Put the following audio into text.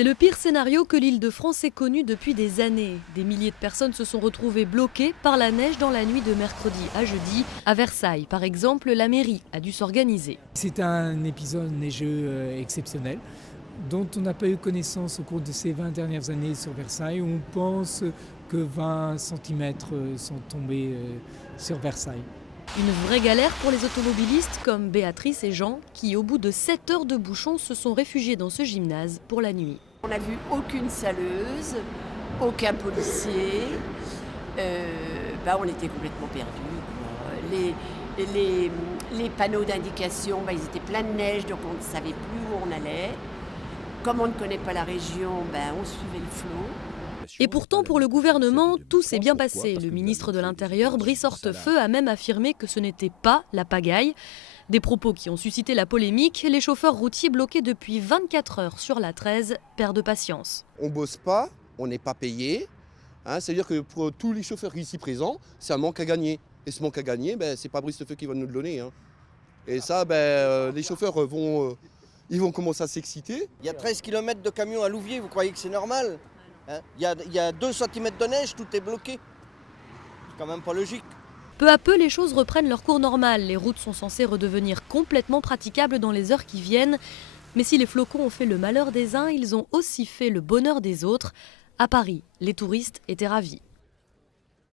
C'est le pire scénario que l'Île-de-France ait connu depuis des années. Des milliers de personnes se sont retrouvées bloquées par la neige dans la nuit de mercredi à jeudi. À Versailles, par exemple, la mairie a dû s'organiser. C'est un épisode neigeux exceptionnel dont on n'a pas eu connaissance au cours de ces 20 dernières années sur Versailles. On pense que 20 cm sont tombés sur Versailles. Une vraie galère pour les automobilistes comme Béatrice et Jean qui, au bout de 7 heures de bouchon, se sont réfugiés dans ce gymnase pour la nuit. On n'a vu aucune saleuse, aucun policier. On était complètement perdus. Les panneaux d'indication, ils étaient pleins de neige, donc on ne savait plus où on allait. Comme on ne connaît pas la région, on suivait le flot. Et pourtant, pour le gouvernement, tout s'est bien passé. Le ministre de l'Intérieur, Brice Hortefeux, a même affirmé que ce n'était pas la pagaille. Des propos qui ont suscité la polémique. Les chauffeurs routiers bloqués depuis 24 heures sur la 13 perdent patience. On ne bosse pas, on n'est pas payé. C'est-à-dire que pour tous les chauffeurs ici présents, c'est un manque à gagner. Et ce manque à gagner, ce n'est pas Brice Hortefeux qui va nous le donner. Et ça, les chauffeurs ils vont commencer à s'exciter. Il y a 13 km de camions à Louviers, vous croyez que c'est normal ? Il y a 2 cm de neige, tout est bloqué. C'est quand même pas logique. Peu à peu, les choses reprennent leur cours normal. Les routes sont censées redevenir complètement praticables dans les heures qui viennent. Mais si les flocons ont fait le malheur des uns, ils ont aussi fait le bonheur des autres. À Paris, les touristes étaient ravis.